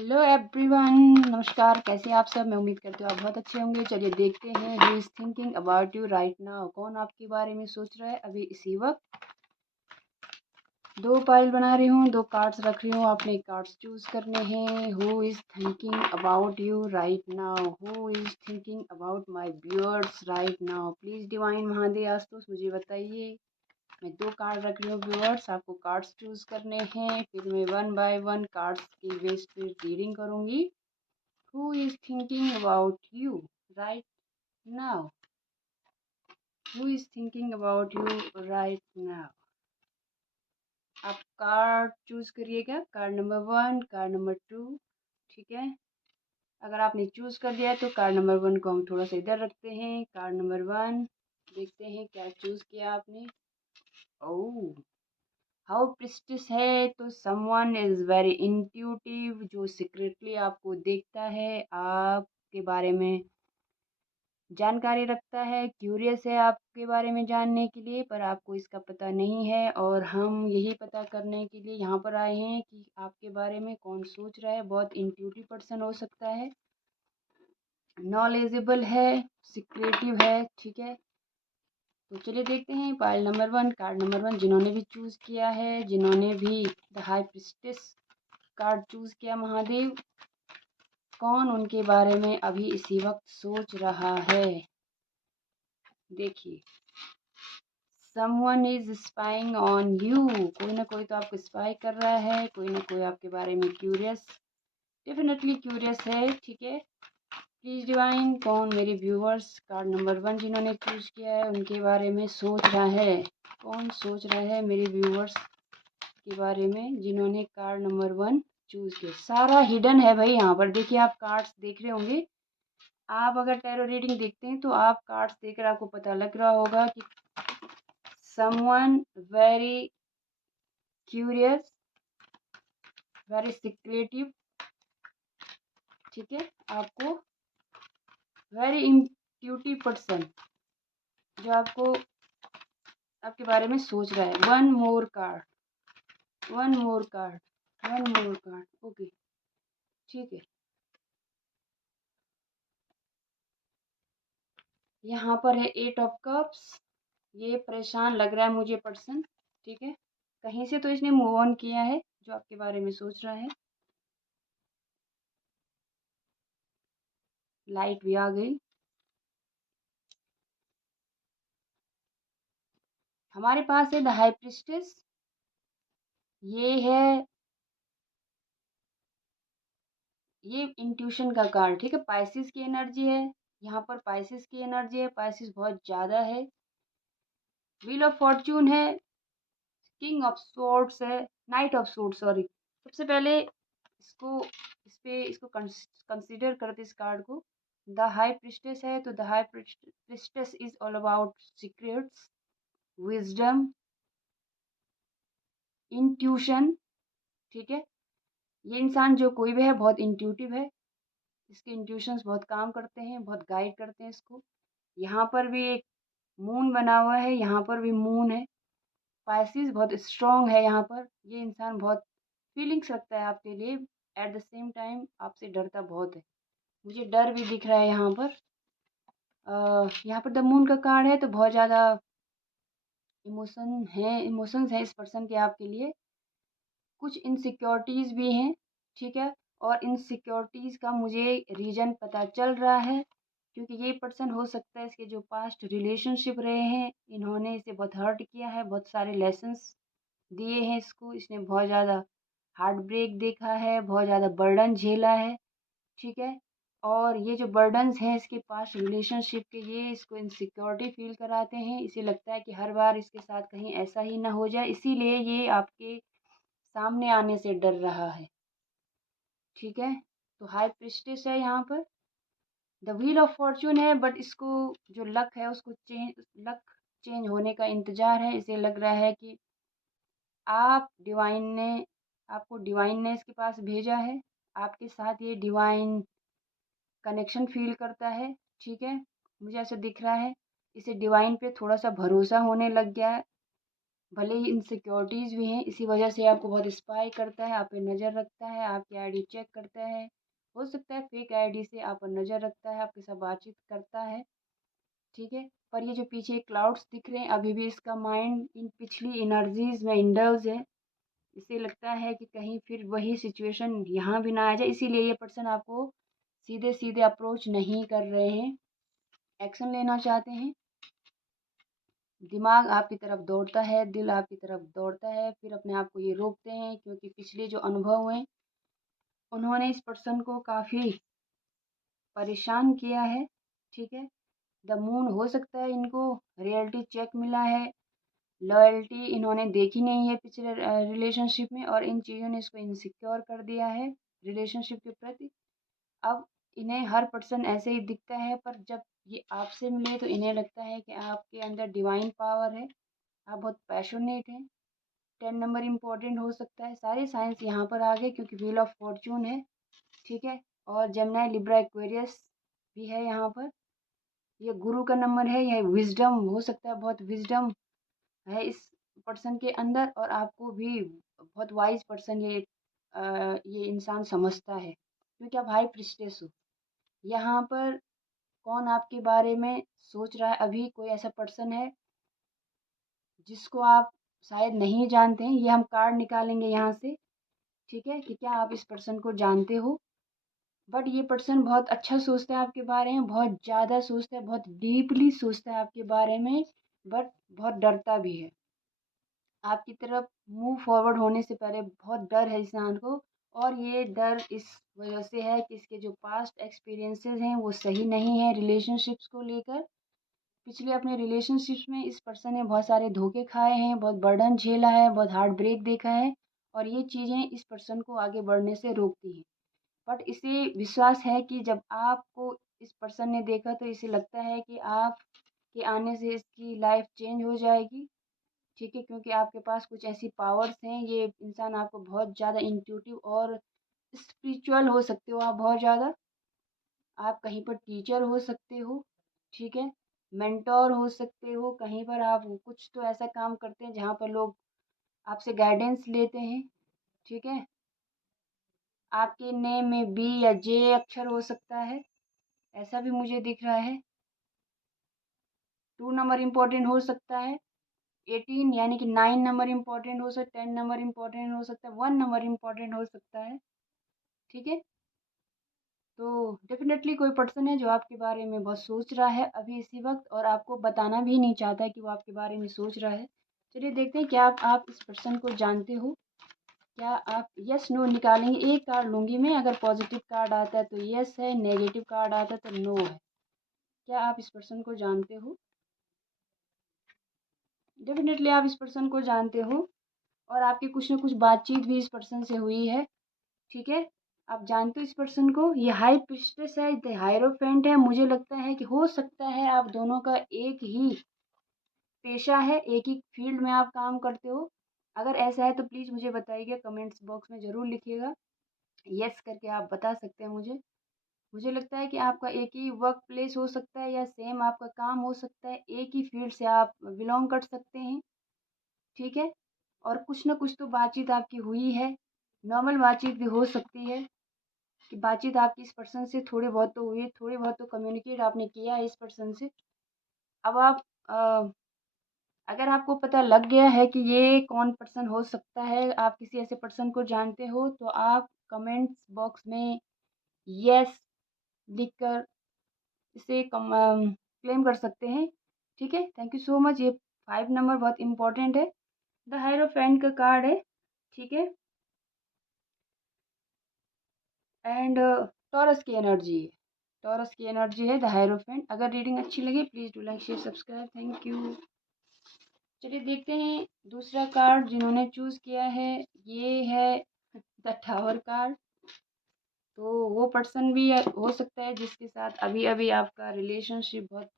Hello everyone, नमस्कार। कैसे हैं आप सब? मैं उम्मीद करती हूँ आप बहुत अच्छे होंगे। चलिए देखते हैं who is thinking about you right now. कौन आपके बारे में सोच रहा है अभी इसी वक्त। दो पाइल बना रही हूँ, दो कार्ड्स रख रही हूँ, आपने कार्ड्स चूज करने हैं। Who is thinking about you right now, who is thinking about my viewers right now. Please divine Mahadev आस्तुस मुझे बताइए। मैं दो कार्ड रख रही हूँ व्यूअर्स, आपको कार्ड्स चूज करने हैं। फिर मैं वन बाय वन कार्ड्स की बेस पे रीडिंग करूँगी। Who is thinking about you right now? Who is thinking about you right now? आप कार्ड चूज करिएगा, कार्ड नंबर 1, कार्ड नंबर 2। ठीक है, अगर आपने चूज कर दिया है तो कार्ड नंबर 1 को हम थोड़ा सा इधर रखते हैं। कार्ड नंबर 1 देखते हैं क्या चूज किया आपने। ओह, हाउ प्रिस्टिस है तो समवन इज वेरी इंट्यूटिव, जो सीक्रेटली आपको देखता है, आपके बारे में जानकारी रखता है, क्यूरियस है आपके बारे में जानने के लिए, पर आपको इसका पता नहीं है। और हम यही पता करने के लिए यहाँ पर आए हैं कि आपके बारे में कौन सोच रहा है। बहुत इंट्यूटिव पर्सन हो सकता है, नॉलेजेबल है, सिक्रेटिव है। ठीक है, तो चलिए देखते हैं पाइल नंबर 1, कार्ड नंबर 1। जिन्होंने भी चूज किया है, जिन्होंने भी the high priestess card choose किया महादेव, कौन उनके बारे में अभी इसी वक्त सोच रहा है। देखिए, someone is spying on you, कोई ना कोई तो आपको स्पाई कर रहा है, कोई ना कोई आपके बारे में क्यूरियस, डेफिनेटली क्यूरियस है। ठीक है, प्लीज डिवाइन कौन मेरे व्यूवर्स कार्ड नंबर 1 जिन्होंने चूज किया है उनके बारे में सोच रहा है। कौन सोच रहा है मेरे व्यूवर्स के बारे में जिन्होंने कार्ड नंबर 1 चूज किया। सारा हिडन है भाई यहाँ पर। देखिए, आप कार्ड्स देख रहे होंगे, आप अगर टैरो रीडिंग देखते हैं तो आप कार्ड्स देखकर आपको पता लग रहा होगा कि someone very curious, very secretive। ठीक है, आपको वेरी इंट्यूटिव पर्सन जो आपको आपके बारे में सोच रहा है। One more card, one more card, one more card. Okay, ठीक है, यहाँ पर है 8 ऑफ कप्स। ये परेशान लग रहा है मुझे पर्सन। ठीक है, कहीं से तो इसने मूव ऑन किया है जो आपके बारे में सोच रहा है। लाइट भी आ गई। हमारे पास है द हाई प्रिस्टेस। ये है, ये इंट्यूशन का कार्ड। ठीक है, पाइसिस की एनर्जी है यहाँ पर, पाइसिस की एनर्जी है, पाइसिस बहुत ज़्यादा है। व्हील ऑफ फॉर्च्यून है, किंग ऑफ सोर्ड्स है, नाइट ऑफ सोर्ड्स, सॉरी। सबसे पहले इसको कंसीडर करते इस कार्ड को। द हाई प्रिस्टेस है तो the high priestess is all about secrets, wisdom, intuition. ठीक है, ये इंसान जो कोई भी है बहुत इंट्यूटिव है, इसके इंट्यूशंस बहुत काम करते हैं, बहुत गाइड करते हैं इसको। यहाँ पर भी एक मून बना हुआ है, यहाँ पर भी मून है। पाइसिस बहुत स्ट्रॉन्ग है यहाँ पर। ये इंसान बहुत फीलिंग्स रखता है आपके लिए, एट द सेम टाइम आपसे डरता बहुत है। मुझे डर भी दिख रहा है यहाँ पर। यहाँ पर द मून का कार्ड है तो बहुत ज़्यादा इमोशंस हैं इस पर्सन के आपके लिए। कुछ इनसिक्योरिटीज़ भी हैं। ठीक है, और इनसिक्योरिटीज़ का मुझे रीज़न पता चल रहा है, क्योंकि ये पर्सन हो सकता है इसके जो पास्ट रिलेशनशिप रहे हैं इन्होंने इसे बहुत हर्ट किया है, बहुत सारे लेसन्स दिए हैं इसको, इसने बहुत ज़्यादा हार्ट ब्रेक देखा है, बहुत ज़्यादा बर्डन झेला है। ठीक है, और ये जो बर्डन्स हैं इसके पास्ट रिलेशनशिप के, ये इसको इनसिक्योरिटी फील कराते हैं। इसे लगता है कि हर बार इसके साथ कहीं ऐसा ही ना हो जाए, इसीलिए ये आपके सामने आने से डर रहा है। ठीक है, तो हाई प्रिस्टेस है यहाँ पर। द व्हील ऑफ फॉर्च्यून है, बट इसको जो लक है उसको लक चेंज होने का इंतज़ार है। इसे लग रहा है कि आपको डिवाइन ने इसके पास भेजा है, आपके साथ ये डिवाइन कनेक्शन फील करता है। ठीक है, मुझे ऐसा दिख रहा है इसे डिवाइन पे थोड़ा सा भरोसा होने लग गया है। भले ही इनसिक्योरिटीज़ भी हैं, इसी वजह से आपको बहुत स्पाई करता है, आप पे नज़र रखता है, आपकी आईडी चेक करता है। हो सकता है फेक आईडी से आप पर नज़र रखता है, आपके साथ बातचीत करता है, ठीक है। पर ये जो पीछे क्लाउड्स दिख रहे हैं, अभी भी इसका माइंड इन पिछली एनर्जीज़ में इंडल्ज है। इसे लगता है कि कहीं फिर वही सिचुएशन यहाँ भी ना आ जाए, इसीलिए ये पर्सन आपको सीधे सीधे अप्रोच नहीं कर रहे हैं, एक्शन लेना चाहते हैं। दिमाग आपकी तरफ दौड़ता है, दिल आपकी तरफ दौड़ता है, फिर अपने आप को ये रोकते हैं क्योंकि पिछले जो अनुभव हुए उन्होंने इस पर्सन को काफ़ी परेशान किया है, ठीक है। द मून हो सकता है इनको रियलिटी चेक मिला है, लॉयल्टी इन्होंने देखी नहीं है पिछले रिलेशनशिप में, और इन चीज़ों ने इसको इनसिक्योर कर दिया है रिलेशनशिप के प्रति। अब इन्हें हर पर्सन ऐसे ही दिखता है, पर जब ये आपसे मिले तो इन्हें लगता है कि आपके अंदर डिवाइन पावर है, आप बहुत पैशनेट हैं। 10 नंबर इम्पोर्टेंट हो सकता है, सारे साइंस यहाँ पर आ गए क्योंकि व्हील ऑफ फॉर्चून है, ठीक है। और जेमिनी लिब्रा एक्वेरियस भी है यहाँ पर। ये गुरु का नंबर है, यह विजडम हो सकता है, बहुत विजडम है इस पर्सन के अंदर, और आपको भी बहुत वाइज पर्सन ये इंसान समझता है क्योंकि आप हाई प्रिस्टेस हो। यहाँ पर कौन आपके बारे में सोच रहा है, अभी कोई ऐसा पर्सन है जिसको आप शायद नहीं जानते हैं। ये हम कार्ड निकालेंगे यहाँ से, ठीक है, कि क्या आप इस पर्सन को जानते हो। बट ये पर्सन बहुत अच्छा सोचता है आपके बारे में, बहुत ज़्यादा सोचता है, बहुत डीपली सोचता है आपके बारे में, बट बहुत डरता भी है। आपकी तरफ मूव फॉरवर्ड होने से पहले बहुत डर है इंसान को, और ये डर इस वजह से है कि इसके जो पास्ट एक्सपीरियंसेस हैं वो सही नहीं है रिलेशनशिप्स को लेकर। पिछले अपने रिलेशनशिप्स में इस पर्सन ने बहुत सारे धोखे खाए हैं, बहुत बर्डन झेला है, बहुत हार्ट ब्रेक देखा है, और ये चीज़ें इस पर्सन को आगे बढ़ने से रोकती हैं। बट इसे विश्वास है कि जब आपको इस पर्सन ने देखा तो इसे लगता है कि आप के आने से इसकी लाइफ चेंज हो जाएगी, ठीक है, क्योंकि आपके पास कुछ ऐसी पावर्स हैं। ये इंसान आपको बहुत ज़्यादा इंट्यूटिव और स्पिरिचुअल हो सकते हो आप बहुत ज़्यादा। आप कहीं पर टीचर हो सकते हो, ठीक है, मेंटोर हो सकते हो, कहीं पर आप कुछ तो ऐसा काम करते हैं जहाँ पर लोग आपसे गाइडेंस लेते हैं, ठीक है। आपके नेम में बी या जे अक्षर हो सकता है, ऐसा भी मुझे दिख रहा है। 2 नंबर इम्पोर्टेंट हो सकता है, 18 यानी कि 9 नंबर इम्पोर्टेंट हो सकता है, 10 नंबर इम्पोर्टेंट हो सकता है, 1 नंबर इम्पोर्टेंट हो सकता है, ठीक है। तो डेफिनेटली कोई पर्सन है जो आपके बारे में बहुत सोच रहा है अभी इसी वक्त, और आपको बताना भी नहीं चाहता है कि वो आपके बारे में सोच रहा है। चलिए देखते हैं क्या आप इस पर्सन को जानते हो। क्या आप यस नो निकालेंगे, एक कार्ड लूँगी मैं, अगर पॉजिटिव कार्ड आता है तो यस है, नेगेटिव कार्ड आता है तो नो है। क्या आप इस पर्सन को जानते हो? डेफिनेटली आप इस पर्सन को जानते हो, और आपकी कुछ ना कुछ बातचीत भी इस पर्सन से हुई है, ठीक है। आप जानते हो इस पर्सन को, ये हाई प्रिस्टेस है, द हायरोफेंट है। मुझे लगता है कि हो सकता है आप दोनों का एक ही पेशा है, एक ही फील्ड में आप काम करते हो। अगर ऐसा है तो प्लीज़ मुझे बताइएगा, कमेंट्स बॉक्स में ज़रूर लिखिएगा, यस करके आप बता सकते हैं मुझे। मुझे लगता है कि आपका एक ही वर्क प्लेस हो सकता है, या सेम आपका काम हो सकता है, एक ही फील्ड से आप बिलोंग कर सकते हैं, ठीक है। और कुछ ना कुछ तो बातचीत आपकी हुई है, नॉर्मल बातचीत भी हो सकती है कि बातचीत आपकी इस पर्सन से थोड़ी बहुत तो हुई है, थोड़ी बहुत तो कम्युनिकेट आपने किया है इस पर्सन से। अब आप अगर आपको पता लग गया है कि ये कौन पर्सन हो सकता है, आप किसी ऐसे पर्सन को जानते हो, तो आप कमेंट्स बॉक्स में यस लिखकर इसे क्लेम कर सकते हैं, ठीक है। Thank you so much. ये 5 नंबर बहुत इंपॉर्टेंट है, द हायरोफेंट का कार्ड है, ठीक है। एंड टॉरस की एनर्जी है, टॉरस की एनर्जी है द हायरोफेंट। अगर रीडिंग अच्छी लगे please do like share subscribe, thank you. चलिए देखते हैं दूसरा कार्ड जिन्होंने चूज़ किया है, ये है द टावर कार्ड। तो वो पर्सन भी हो सकता है जिसके साथ अभी अभी आपका रिलेशनशिप बहुत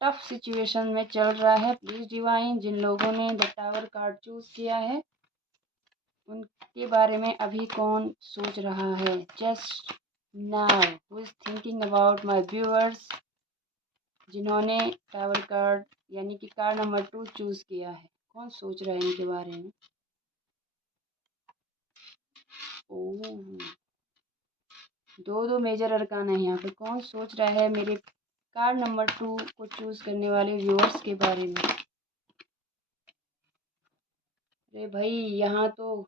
टफ सिचुएशन में चल रहा है। प्लीज़ डिवाइन, जिन लोगों ने द टावर कार्ड चूज़ किया है उनके बारे में अभी कौन सोच रहा है, just now who is thinking about my viewers. जिन्होंने टावर कार्ड यानी कि कार्ड नंबर 2 चूज़ किया है, कौन सोच रहा है इनके बारे में? ओह, दो मेजर अरकान है यहाँ पे। कौन सोच रहा है मेरे कार्ड नंबर 2 को चूज़ करने वाले व्यूअर्स के बारे में? अरे भाई, यहाँ तो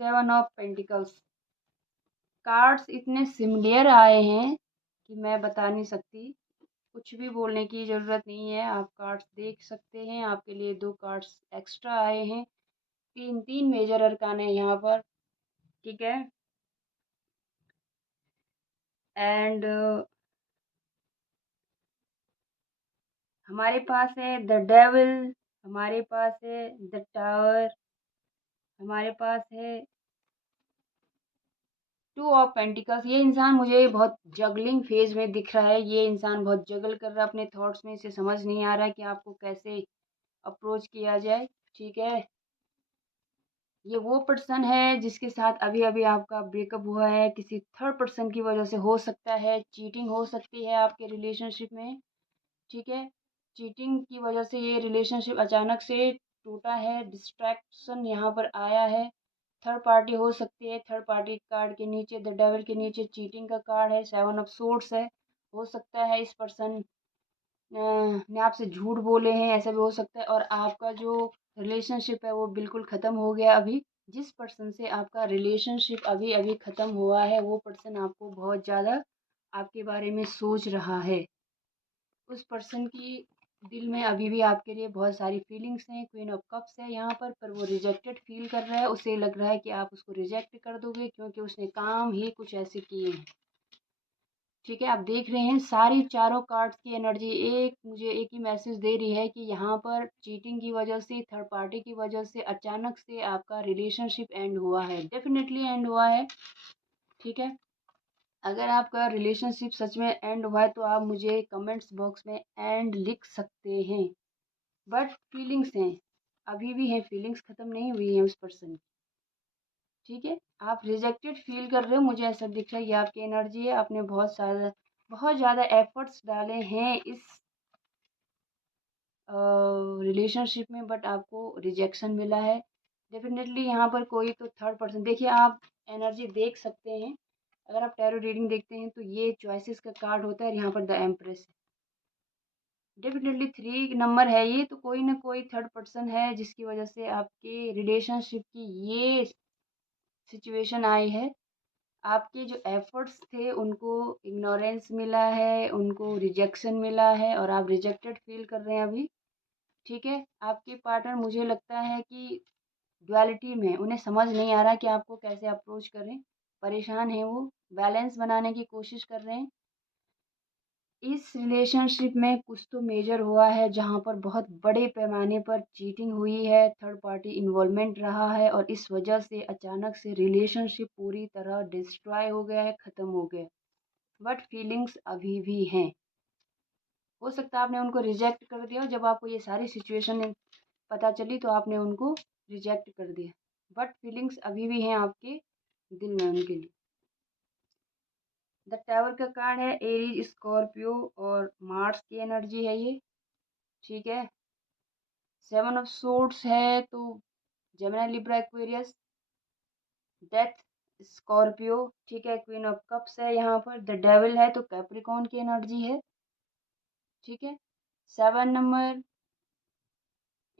7 ऑफ पेंटिकल्स कार्ड्स इतने सिमिलियर आए हैं कि मैं बता नहीं सकती। कुछ भी बोलने की ज़रूरत नहीं है, आप कार्ड्स देख सकते हैं। आपके लिए 2 कार्ड्स एक्स्ट्रा आए हैं। 3 मेजर अरकान है यहाँ पर, ठीक है। एंड हमारे पास है द डेविल, हमारे पास है द टावर, हमारे पास है 2 ऑफ पेंटिकल्स। ये इंसान मुझे बहुत जगलिंग फेज में दिख रहा है। ये इंसान बहुत जगल कर रहा है अपने थॉट्स में। इसे समझ नहीं आ रहा है कि आपको कैसे अप्रोच किया जाए, ठीक है। ये वो पर्सन है जिसके साथ अभी अभी आपका ब्रेकअप हुआ है, किसी थर्ड पर्सन की वजह से हो सकता है। चीटिंग हो सकती है आपके रिलेशनशिप में, ठीक है। चीटिंग की वजह से ये रिलेशनशिप अचानक से टूटा है। डिस्ट्रैक्शन यहाँ पर आया है। थर्ड पार्टी हो सकती है। थर्ड पार्टी कार्ड के नीचे द डेविल के नीचे चीटिंग का कार्ड है, 7 ऑफ सोर्ड्स है। हो सकता है इस पर्सन ने आपसे झूठ बोले हैं, ऐसा भी हो सकता है। और आपका जो रिलेशनशिप है वो बिल्कुल ख़त्म हो गया अभी। जिस पर्सन से आपका रिलेशनशिप अभी अभी ख़त्म हुआ है वो पर्सन आपको बहुत ज़्यादा आपके बारे में सोच रहा है। उस पर्सन की दिल में अभी भी आपके लिए बहुत सारी फीलिंग्स हैं। क्वीन ऑफ कप्स है यहाँ पर वो रिजेक्टेड फील कर रहा है। उसे लग रहा है कि आप उसको रिजेक्ट कर दोगे क्योंकि उसने काम ही कुछ ऐसे किए हैं, ठीक है। आप देख रहे हैं सारी चारों कार्ड्स की एनर्जी मुझे एक ही मैसेज दे रही है कि यहाँ पर चीटिंग की वजह से, थर्ड पार्टी की वजह से अचानक से आपका रिलेशनशिप एंड हुआ है। डेफिनेटली एंड हुआ है, ठीक है। अगर आपका रिलेशनशिप सच में एंड हुआ है तो आप मुझे कमेंट्स बॉक्स में एंड लिख सकते हैं। बट फीलिंग्स हैं, अभी भी हैं, फीलिंग्स ख़त्म नहीं हुई हैं उस पर्सन की, ठीक है। आप रिजेक्टेड फील कर रहे हो, मुझे ऐसा दिख रहा है। ये आपकी एनर्जी है। आपने बहुत ज़्यादा एफर्ट्स डाले हैं इस रिलेशनशिप में, बट आपको रिजेक्शन मिला है। डेफिनेटली यहाँ पर कोई तो थर्ड पर्सन, देखिए आप एनर्जी देख सकते हैं। अगर आप टैरो रीडिंग देखते हैं तो ये चॉइसेस का कार्ड होता है, यहाँ पर द एम्प्रेस है। डेफिनेटली 3 नंबर है ये, तो कोई ना कोई थर्ड पर्सन है जिसकी वजह से आपके रिलेशनशिप की ये सिचुएशन आई है। आपके जो एफर्ट्स थे उनको इग्नोरेंस मिला है, उनको रिजेक्शन मिला है और आप रिजेक्टेड फील कर रहे हैं अभी, ठीक है। आपके पार्टनर मुझे लगता है कि डुअलिटी में, उन्हें समझ नहीं आ रहा कि आपको कैसे अप्रोच करें। परेशान हैं वो, बैलेंस बनाने की कोशिश कर रहे हैं। इस रिलेशनशिप में कुछ तो मेजर हुआ है जहाँ पर बहुत बड़े पैमाने पर चीटिंग हुई है, थर्ड पार्टी इन्वॉल्वमेंट रहा है और इस वजह से अचानक से रिलेशनशिप पूरी तरह डिस्ट्रॉय हो गया है, ख़त्म हो गया। बट फीलिंग्स अभी भी हैं। हो सकता है आपने उनको रिजेक्ट कर दिया, जब आपको ये सारी सिचुएशन पता चली तो आपने उनको रिजेक्ट कर दिया, बट फीलिंग्स अभी भी हैं आपके दिल में उनके लिए। द टावर का कार्ड है, एरीज, स्कॉर्पियो और मार्स की एनर्जी है ये, ठीक है। 7 ऑफ सोर्ड्स है तो Gemini, Libra, Aquarius, death, Scorpio, ठीक है। क्वीन ऑफ कप्स है यहाँ पर, द डेविल है तो कैप्रिकॉर्न की एनर्जी है, ठीक है। 7 नंबर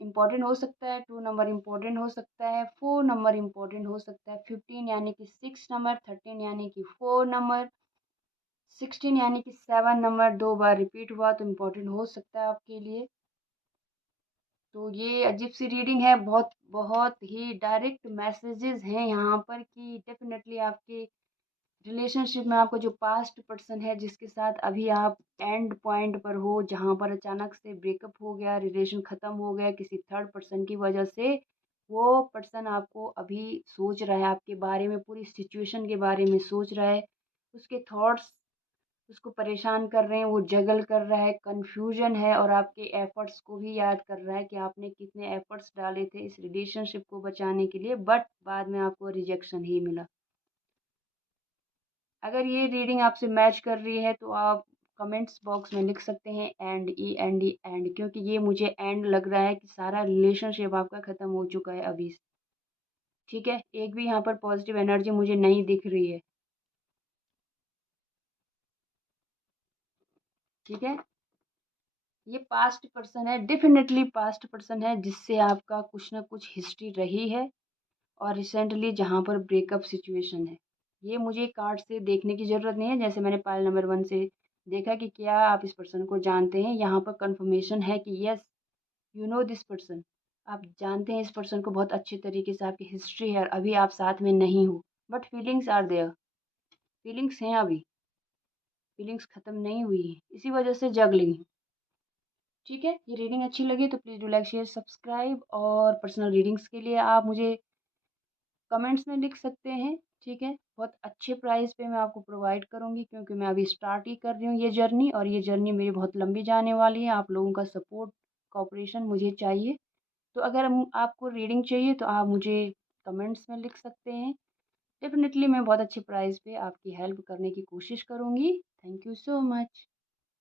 इम्पॉर्टेंट हो सकता है, 2 नंबर इम्पॉर्टेंट हो सकता है, 4 नंबर इम्पॉर्टेंट हो सकता है, 15 यानी कि 6 नंबर, 13 यानी कि 4 नंबर, 16 यानी कि 7 नंबर 2 बार रिपीट हुआ तो इम्पोर्टेंट हो सकता है आपके लिए। तो ये अजीब सी रीडिंग है, बहुत बहुत ही डायरेक्ट मैसेजेस हैं यहाँ पर कि डेफिनेटली आपके रिलेशनशिप में आपका जो पास्ट पर्सन है जिसके साथ अभी आप एंड पॉइंट पर हो, जहाँ पर अचानक से ब्रेकअप हो गया, रिलेशन ख़त्म हो गया किसी थर्ड पर्सन की वजह से, वो पर्सन आपको अभी सोच रहा है, आपके बारे में पूरी सिचुएशन के बारे में सोच रहा है। उसके थॉट्स उसको परेशान कर रहे हैं, वो जगल कर रहा है, कन्फ्यूजन है और आपके एफर्ट्स को भी याद कर रहा है कि आपने कितने एफर्ट्स डाले थे इस रिलेशनशिप को बचाने के लिए, बट बाद में आपको रिजेक्शन ही मिला। अगर ये रीडिंग आपसे मैच कर रही है तो आप कमेंट्स बॉक्स में लिख सकते हैं and E and E and, क्योंकि ये मुझे एंड लग रहा है कि सारा रिलेशनशिप आपका ख़त्म हो चुका है अभी। ठीक है, एक भी यहाँ पर पॉजिटिव एनर्जी मुझे नहीं दिख रही है। ठीक है, ये पास्ट पर्सन है, डेफिनेटली पास्ट पर्सन है जिससे आपका कुछ ना कुछ हिस्ट्री रही है और रिसेंटली जहाँ पर ब्रेकअप सिचुएशन है। ये मुझे कार्ड से देखने की ज़रूरत नहीं है, जैसे मैंने पाइल नंबर 1 से देखा कि क्या आप इस पर्सन को जानते हैं। यहाँ पर कन्फर्मेशन है कि yes you know this person, आप जानते हैं इस पर्सन को बहुत अच्छे तरीके से, आपकी हिस्ट्री है और अभी आप साथ में नहीं हो, but feelings are there, feelings हैं अभी, फीलिंग्स ख़त्म नहीं हुई है, इसी वजह से जगलिंग। ठीक है, ये रीडिंग अच्छी लगी तो please do like share subscribe, और पर्सनल रीडिंग्स के लिए आप मुझे कमेंट्स में लिख सकते हैं। ठीक है, बहुत अच्छे प्राइस पे मैं आपको प्रोवाइड करूँगी, क्योंकि मैं अभी स्टार्ट ही कर रही हूँ ये जर्नी, और ये जर्नी मेरी बहुत लंबी जाने वाली है। आप लोगों का सपोर्ट, कोऑपरेशन मुझे चाहिए। तो अगर आपको रीडिंग चाहिए तो आप मुझे कमेंट्स में लिख सकते हैं। डेफ़िनेटली मैं बहुत अच्छे प्राइस पे आपकी हेल्प करने की कोशिश करूँगी। Thank you so much.